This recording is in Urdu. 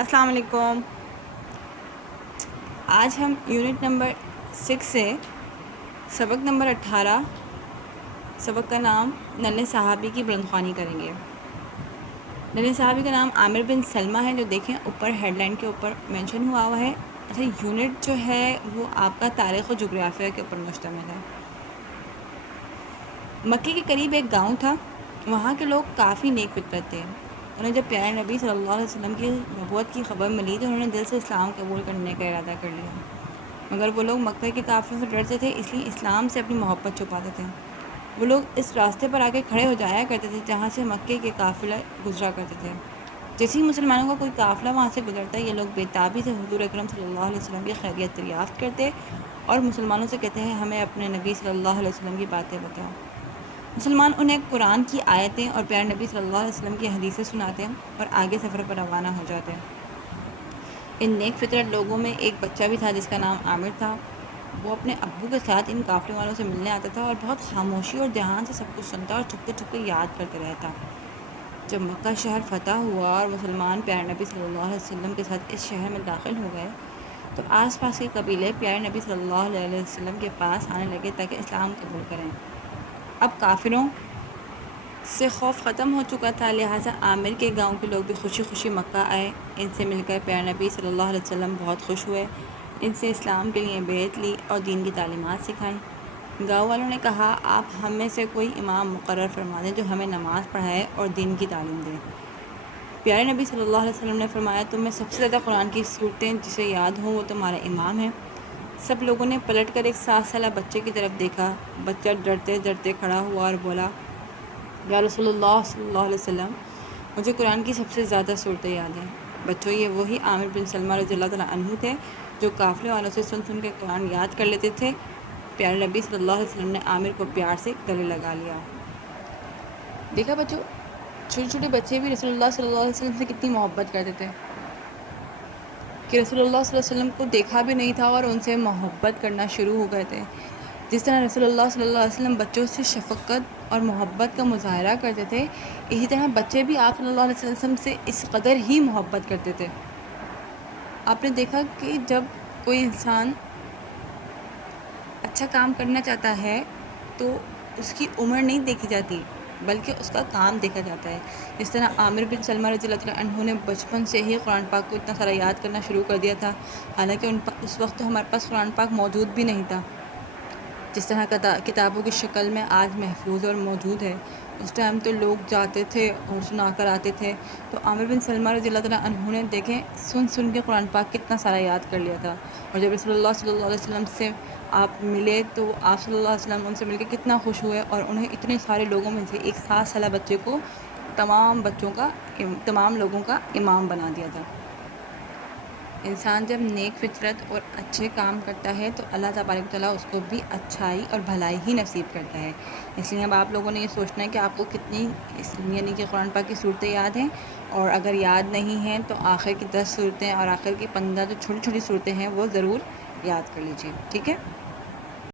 السلام علیکم۔ آج ہم یونٹ نمبر 6 سے سبق نمبر 18 سبق کا نام ننھے صحابی کی بلند خوانی کریں گے۔ ننھے صحابی کا نام عامر بن سلمہ ہے، جو دیکھیں اوپر ہیڈ لائن کے اوپر مینشن ہوا ہے۔ اچھا، یونٹ جو ہے وہ آپ کا تاریخ و جغرافیہ کے اوپر مشتمل ہے۔ مکے کے قریب ایک گاؤں تھا، وہاں کے لوگ کافی نیک فطرت تھے۔ انہیں جب پیارے نبی صلی اللہ علیہ وسلم کی نبوت کی خبر ملی تو انہوں نے دل سے اسلام قبول کرنے کا ارادہ کر لیا، مگر وہ لوگ مکہ کے قافلوں سے ڈرتے تھے، اس لیے اسلام سے اپنی محبت چھپاتے تھے۔ وہ لوگ اس راستے پر آ کے کھڑے ہو جایا کرتے تھے جہاں سے مکے کے قافلے گزرا کرتے تھے۔ جیسے ہی مسلمانوں کا کوئی قافلہ وہاں سے گزرتا، یہ لوگ بے تابی سے حضور اکرم صلی اللہ علیہ وسلم کی خیریت دریافت کرتے اور مسلمانوں سے کہتے ہیں، ہمیں اپنے نبی صلی اللہ علیہ وسلم کی باتیں بتاؤ۔ مسلمان انہیں قرآن کی آیتیں اور پیارے نبی صلی اللہ علیہ وسلم کی حدیثیں سناتے اور آگے سفر پر روانہ ہو جاتے۔ ان نیک فطرت لوگوں میں ایک بچہ بھی تھا جس کا نام عامر تھا۔ وہ اپنے ابو کے ساتھ ان قافلے والوں سے ملنے آتا تھا اور بہت خاموشی اور دھیان سے سب کچھ سنتا اور چھپے چھپے یاد کرتے رہتا۔ جب مکہ شہر فتح ہوا اور مسلمان پیارے نبی صلی اللہ علیہ وسلم کے ساتھ اس شہر میں داخل ہو گئے تو آس پاس کے قبیلے پیارے نبی صلی اللہ علیہ وسلم کے پاس آنے لگے تاکہ اسلام قبول کریں۔ اب کافروں سے خوف ختم ہو چکا تھا، لہٰذا عامر کے گاؤں کے لوگ بھی خوشی خوشی مکہ آئے۔ ان سے مل کر پیارے نبی صلی اللہ علیہ وسلم بہت خوش ہوئے، ان سے اسلام کے لیے بیعت لی اور دین کی تعلیمات سکھائیں۔ گاؤں والوں نے کہا، آپ ہم میں سے کوئی امام مقرر فرما دیں جو ہمیں نماز پڑھائے اور دین کی تعلیم دے۔ پیارے نبی صلی اللہ علیہ وسلم نے فرمایا، تم میں سب سے زیادہ قرآن کی صورتیں جسے یاد ہوں وہ تمہارا امام ہے۔ سب لوگوں نے پلٹ کر ایک 7 سالہ بچے کی طرف دیکھا۔ بچہ ڈرتے ڈرتے کھڑا ہوا اور بولا، یا رسول اللہ صلی اللہ علیہ وسلم، مجھے قرآن کی سب سے زیادہ صورتیں یاد ہیں۔ بچوں، یہ وہی عامر بن سلمہ رضی اللہ تعالیٰ عنہ تھے جو قافلے والوں سے سن سن کے قرآن یاد کر لیتے تھے۔ پیارے نبی صلی اللہ علیہ وسلم نے عامر کو پیار سے گلے لگا لیا۔ دیکھا بچوں، چھوٹے چھوٹے بچے بھی رسول اللہ صلی اللہ علیہ وسلم سے کتنی محبت کرتے تھے کہ رسول اللہ صلی اللہ علیہ وسلم کو دیکھا بھی نہیں تھا اور ان سے محبت کرنا شروع ہو گئے تھے۔ جس طرح رسول اللہ صلی اللہ علیہ وسلم بچوں سے شفقت اور محبت کا مظاہرہ کرتے تھے، اسی طرح بچے بھی آپ صلی اللہ علیہ وسلم سے اس قدر ہی محبت کرتے تھے۔ آپ نے دیکھا کہ جب کوئی انسان اچھا کام کرنا چاہتا ہے تو اس کی عمر نہیں دیکھی جاتی بلکہ اس کا کام دیکھا جاتا ہے۔ اس طرح عامر بن سلمہ رضی اللہ تعالیٰ عنہ نے بچپن سے ہی قرآن پاک کو اتنا سارا یاد کرنا شروع کر دیا تھا، حالانکہ اس وقت تو ہمارے پاس قرآن پاک موجود بھی نہیں تھا جس طرح کتابوں کی شکل میں آج محفوظ اور موجود ہے۔ اس ٹائم تو لوگ جاتے تھے اور سنا کر آتے تھے، تو عامر بن سلمہ رضی اللہ تعالیٰ عنہ نے دیکھیں سن سن کے قرآن پاک کتنا سارا یاد کر لیا تھا۔ اور جب رسول اللہ صلی اللہ علیہ وسلم سے آپ ملے تو آپ صلی اللہ علیہ وسلم ان سے مل کے کتنا خوش ہوئے اور انہیں اتنے سارے لوگوں میں سے ایک 7 سالہ بچے کو تمام لوگوں کا امام بنا دیا تھا۔ انسان جب نیک فطرت اور اچھے کام کرتا ہے تو اللہ تبارک و تعالیٰ اس کو بھی اچھائی اور بھلائی ہی نصیب کرتا ہے۔ اس لیے اب آپ لوگوں نے یہ سوچنا ہے کہ آپ کو کتنی یعنی کہ قرآن پاک کی صورتیں یاد ہیں، اور اگر یاد نہیں ہیں تو آخر کی 10 صورتیں اور آخر کی 15 جو چھوٹی چھوٹی صورتیں ہیں وہ ضرور یاد کر لیجیے، ٹھیک ہے۔